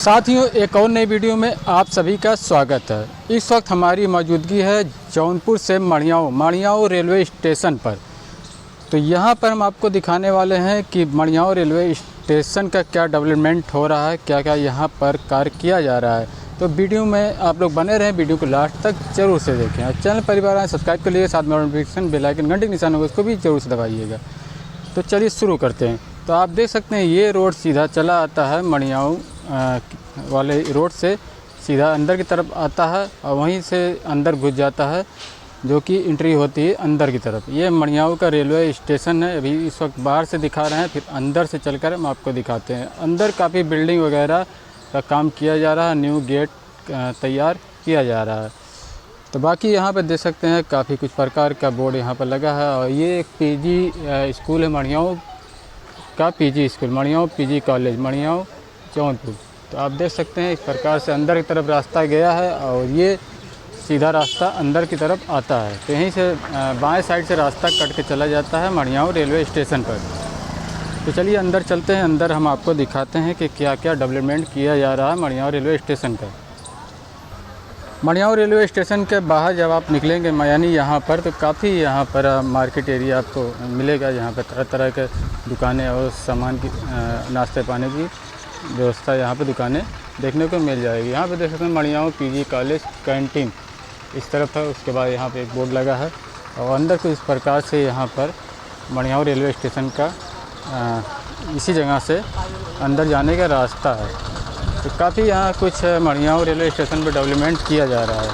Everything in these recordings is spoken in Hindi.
साथियों, एक और नई वीडियो में आप सभी का स्वागत है। इस वक्त हमारी मौजूदगी है जौनपुर से मड़ियाओं रेलवे स्टेशन पर। तो यहाँ पर हम आपको दिखाने वाले हैं कि मड़ियाओं रेलवे स्टेशन का क्या डेवलपमेंट हो रहा है, क्या क्या यहाँ पर कार्य किया जा रहा है। तो वीडियो में आप लोग बने रहें, वीडियो को लास्ट तक जरूर से देखें। और चैनल परिवार आए सब्सक्राइब कर लिए, साथ में नोटिफिकेशन बेल आइकन घंटे के निशान होगा, उसको भी जरूर से दबाइएगा। तो चलिए शुरू करते हैं। तो आप देख सकते हैं ये रोड सीधा चला आता है मड़ियाओं वाले रोड से सीधा अंदर की तरफ आता है और वहीं से अंदर घुस जाता है, जो कि एंट्री होती है अंदर की तरफ। ये मड़ियाओं का रेलवे स्टेशन है। अभी इस वक्त बाहर से दिखा रहे हैं, फिर अंदर से चलकर हम आपको दिखाते हैं। अंदर काफ़ी बिल्डिंग वगैरह का काम किया जा रहा है, न्यू गेट तैयार किया जा रहा है। तो बाकी यहाँ पर देख सकते हैं काफ़ी कुछ प्रकार का बोर्ड यहाँ पर लगा है। और ये एक पीजी स्कूल है, मड़ियाओं का पीजी स्कूल, मड़ियाओं पीजी कॉलेज, मड़ियाओं जौनपुर। तो आप देख सकते हैं इस प्रकार से अंदर की तरफ रास्ता गया है और ये सीधा रास्ता अंदर की तरफ आता है। तो यहीं से बाएं साइड से रास्ता कट के चला जाता है मड़ियाओं रेलवे स्टेशन पर। तो चलिए अंदर चलते हैं, अंदर हम आपको दिखाते हैं कि क्या क्या डेवलपमेंट किया जा रहा है मड़ियाओं रेलवे स्टेशन पर। मड़ियाओं रेलवे स्टेशन के बाहर जब आप निकलेंगे यानी यहाँ पर, तो काफ़ी यहाँ पर मार्केट एरिया आपको मिलेगा। यहाँ पर तरह तरह के दुकानें और सामान की नाश्ते पाने की व्यवस्था यहाँ पे दुकानें देखने को मिल जाएगी। यहाँ पे देख सकते हैं मड़ियाओं पीजी कॉलेज कैंटीन इस तरफ है। उसके बाद यहाँ पे एक बोर्ड लगा है और अंदर कुछ इस प्रकार से यहाँ पर मड़ियाओं रेलवे स्टेशन का इसी जगह से अंदर जाने का रास्ता है। तो काफ़ी यहाँ कुछ मड़ियाओं रेलवे स्टेशन पर डेवलपमेंट किया जा रहा है।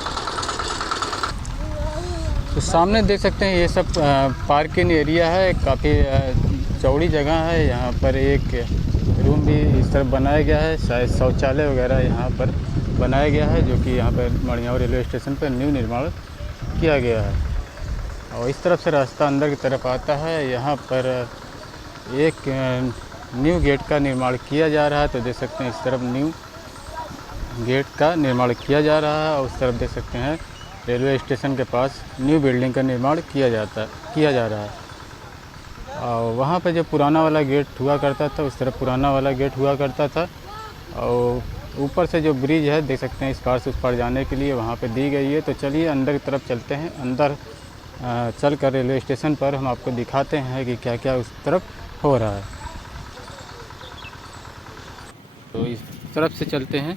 तो सामने देख सकते हैं ये सब पार्किंग एरिया है, काफ़ी चौड़ी जगह है। यहाँ पर एक रूम भी इस तरफ बनाया गया है, शायद शौचालय वगैरह यहाँ पर बनाया गया है, जो कि यहाँ पर मड़ियाओं रेलवे स्टेशन पर न्यू निर्माण किया गया है। और इस तरफ से रास्ता अंदर की तरफ आता है। यहाँ पर एक न्यू गेट का निर्माण किया जा रहा है। तो देख सकते हैं इस तरफ न्यू गेट का निर्माण किया जा रहा है और उस तरफ देख सकते हैं रेलवे स्टेशन के पास न्यू बिल्डिंग का निर्माण किया जा रहा है। और वहाँ पे जो पुराना वाला गेट हुआ करता था, उस तरफ पुराना वाला गेट हुआ करता था। और ऊपर से जो ब्रिज है देख सकते हैं इस पार से उस पार जाने के लिए वहाँ पे दी गई है। तो चलिए अंदर की तरफ चलते हैं। अंदर चल कर रेलवे स्टेशन पर हम आपको दिखाते हैं कि क्या क्या उस तरफ हो रहा है। तो इस तरफ से चलते हैं।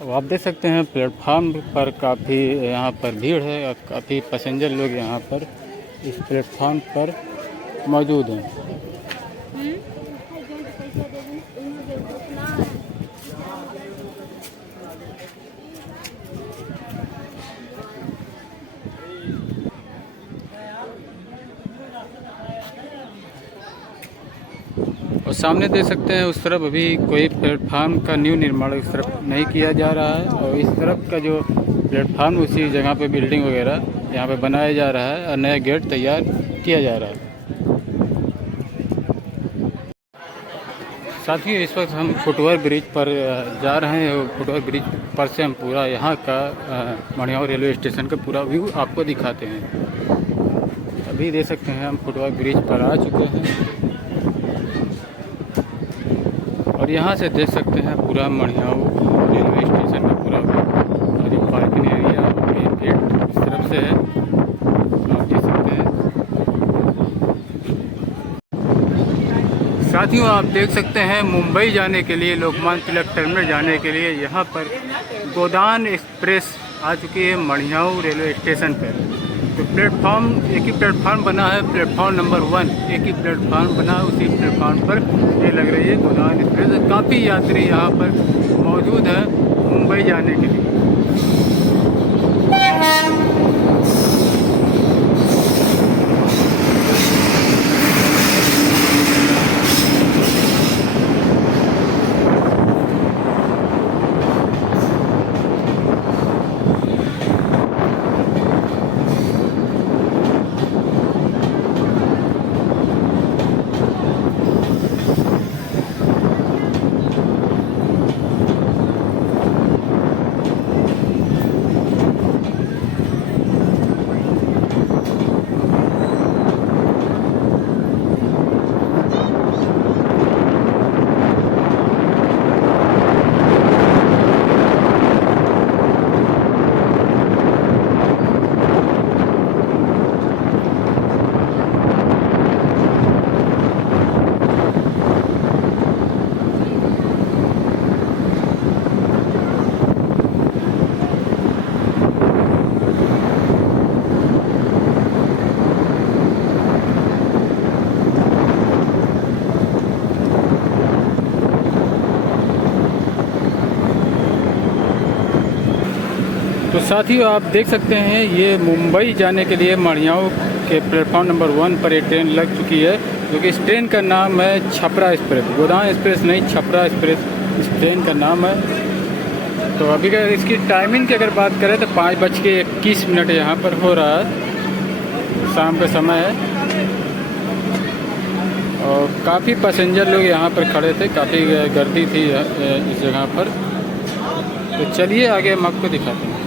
अब आप देख सकते हैं प्लेटफार्म पर काफ़ी यहाँ पर भीड़ है और काफ़ी पैसेंजर लोग यहाँ पर इस प्लेटफार्म पर मौजूद हैं। और सामने देख सकते हैं उस तरफ अभी कोई प्लेटफार्म का न्यू निर्माण उस तरफ नहीं किया जा रहा है। और इस तरफ का जो प्लेटफार्म उसी जगह पे बिल्डिंग वगैरह यहाँ पे बनाया जा रहा है और नया गेट तैयार किया जा रहा है। साथियों, इस वक्त हम फुटओवर ब्रिज पर जा रहे हैं। फुटओवर ब्रिज पर से हम पूरा यहाँ का मड़ियाओं रेलवे स्टेशन का पूरा व्यू आपको दिखाते हैं। अभी देख सकते हैं हम फुटओवर ब्रिज पर आ चुके हैं और यहाँ से देख सकते हैं पूरा मड़ियाओं रेलवे स्टेशन का पूरा और ये पार्किंग एरिया मेन गेट इस तरफ से है, आप देख सकते हैं। साथियों, आप देख सकते हैं मुंबई जाने के लिए, लोकमान्य तिलक टर्मिनल जाने के लिए यहाँ पर गोदान एक्सप्रेस आ चुकी है मड़ियाओं रेलवे स्टेशन पर। तो प्लेटफॉर्म एक ही प्लेटफॉर्म बना है, प्लेटफॉर्म नंबर 1 एक ही प्लेटफॉर्म बना है। उसी प्लेटफॉर्म पर ये लग रही है गोदान एक्सप्रेस। काफ़ी यात्री यहाँ पर मौजूद है मुंबई जाने के लिए। साथियों आप देख सकते हैं ये मुंबई जाने के लिए मड़ियाओं के प्लेटफॉर्म नंबर 1 पर ये ट्रेन लग चुकी है, जो कि इस ट्रेन का नाम है छपरा एक्सप्रेस। गोदान एक्सप्रेस नहीं, छपरा एक्सप्रेस इस ट्रेन का नाम है। तो अभी अगर इसकी टाइमिंग की अगर बात करें तो 5:21 यहाँ पर हो रहा है, शाम का समय है। और काफ़ी पैसेंजर लोग यहाँ पर खड़े थे, काफ़ी गर्दी थी इस जगह पर। तो चलिए आगे हम आपको दिखाते हैं।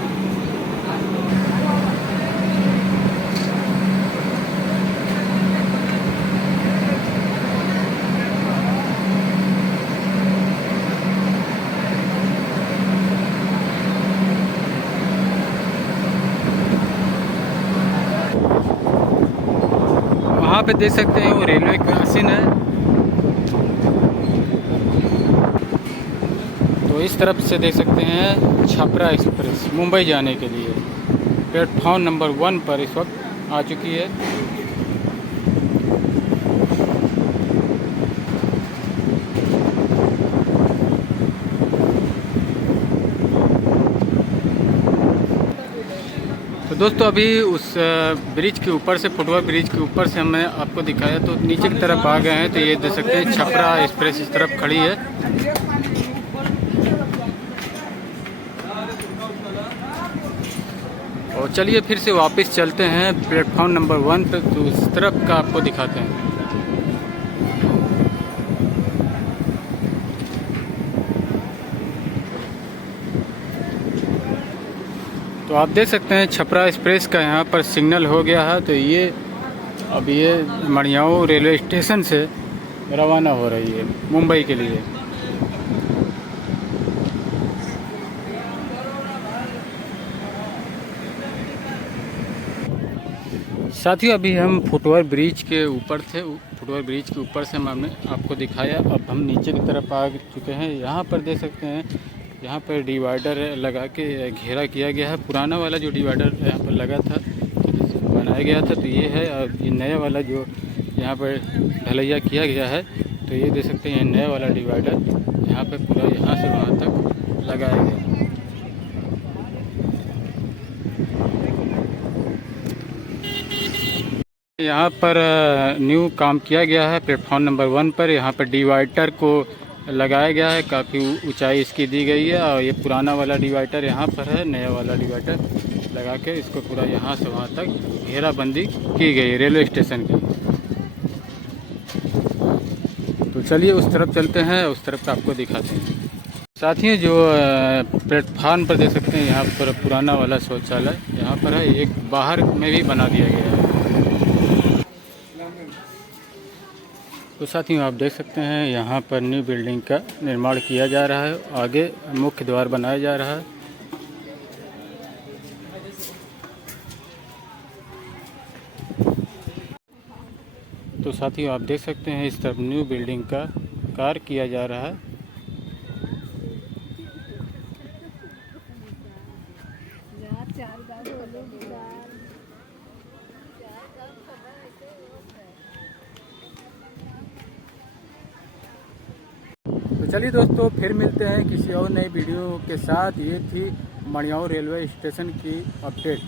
वहाँ पे देख सकते हैं वो रेलवे क्रॉसिंग है। तो इस तरफ से देख सकते हैं छपरा एक्सप्रेस मुंबई जाने के लिए प्लेटफॉर्म नंबर 1 पर इस वक्त आ चुकी है। तो दोस्तों अभी उस ब्रिज के ऊपर से, फुटओवर ब्रिज के ऊपर से हमने आपको दिखाया, तो नीचे की तरफ आ गए हैं। तो ये देख सकते हैं छपरा एक्सप्रेस इस तरफ खड़ी है। और चलिए फिर से वापस चलते हैं प्लेटफॉर्म नंबर 1 पे, तो उस तरफ का आपको दिखाते हैं। तो आप देख सकते हैं छपरा एक्सप्रेस का यहाँ पर सिग्नल हो गया है। तो ये अब ये मड़ियाओं रेलवे स्टेशन से रवाना हो रही है मुंबई के लिए। साथियों अभी हम फुटओवर ब्रिज के ऊपर थे, फुटओवर ब्रिज के ऊपर से हमने आपको दिखाया। अब हम नीचे की तरफ आ चुके हैं। यहाँ पर देख सकते हैं, यहाँ पर डिवाइडर लगा के घेरा किया गया है। पुराना वाला जो डिवाइडर यहाँ पर लगा था, बनाया गया था, तो ये है। और ये नया वाला जो यहाँ पर ढलैया किया गया है, तो ये देख सकते हैं नया वाला डिवाइडर यहाँ पर पूरा यहाँ से वहाँ तक लगाया गया है। यहाँ पर न्यू काम किया गया है प्लेटफॉर्म नंबर 1 पर। यहाँ पर डिवाइडर को लगाया गया है, काफ़ी ऊंचाई इसकी दी गई है। और ये पुराना वाला डिवाइडर यहाँ पर है, नया वाला डिवाइडर लगा के इसको पूरा यहाँ से वहाँ तक घेराबंदी की गई रेलवे स्टेशन की। तो चलिए उस तरफ चलते हैं, उस तरफ आपको दिखाते हैं। साथियों जो प्लेटफार्म पर देख सकते हैं, यहाँ पर पुराना वाला शौचालय यहाँ पर है, एक बाहर में भी बना दिया गया है। तो साथियों आप देख सकते हैं यहाँ पर न्यू बिल्डिंग का निर्माण किया जा रहा है। आगे मुख्य द्वार बनाया जा रहा है। तो साथियों आप देख सकते हैं इस तरफ न्यू बिल्डिंग का कार्य किया जा रहा है। तो चलिए दोस्तों फिर मिलते हैं किसी और नई वीडियो के साथ। ये थी मड़ियाओं रेलवे स्टेशन की अपडेट।